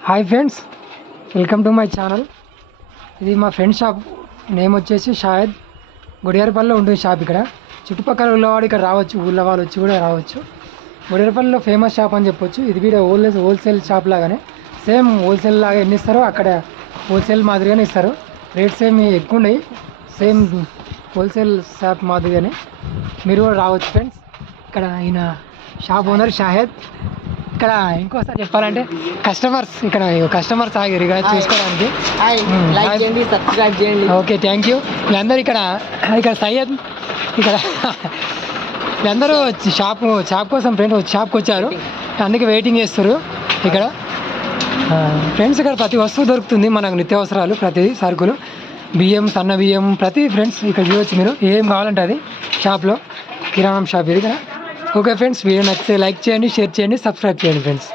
Hi friends, welcome to my channel. ఇది మా friend shop. Name వచ్చేసి షాయద్. గుడియారపల్లిలో ఉంటుంది షాప్. ఇక్కడ చుట్టుపక్కల ఉన్నవాడు ఇక్కడ రావచ్చు, ఊళ్ళో వాళ్ళు వచ్చి కూడా రావచ్చు. గుడియారపల్లిలో ఫేమస్ షాప్ అని చెప్పొచ్చు. ఇది కూడా హోల్సేల్ షాప్ లాగానే, సేమ్ హోల్సేల్ లాగా ఎన్ని ఇస్తారో అక్కడ హోల్సేల్ మాదిరిగానే ఇస్తారు. రేట్స్ ఏమి ఎక్కువ ఉన్నాయి, సేమ్ హోల్సేల్ షాప్ మాదిరిగానే మీరు కూడా రావచ్చు ఫ్రెండ్స్. ఇక్కడ ఈయన షాప్ ఓనర్ షాయద్. ఇక్కడ ఇంకోసారి చెప్పాలంటే కస్టమర్స్ ఆగిరు ఇక్కడ చూసుకోవడానికి. Okay, thank you. వీళ్ళందరూ ఇక్కడ సయ్యద్ ఇక్కడ వీళ్ళందరూ షాప్ కోసం ఫ్రెండ్స్ షాప్కి వచ్చారు, అందుకే వెయిటింగ్ చేస్తారు ఇక్కడ. ఫ్రెండ్స్ ఇక్కడ ప్రతి వస్తువు దొరుకుతుంది మనకు, నిత్యావసరాలు ప్రతి సరుకులు, బియ్యం, సన్న బియ్యం, ప్రతి ఫ్రెండ్స్ ఇక్కడ చూడవచ్చు మీరు. ఏం కావాలంటే అది షాప్లో, కిరాణం షాప్ ఇది ఇక్కడ. ఓకే ఫ్రెండ్స్, వీడియో నచ్చితే లైక్ చేయండి, షేర్ చేయండి, సబ్స్క్రైబ్ చేయండి ఫ్రెండ్స్.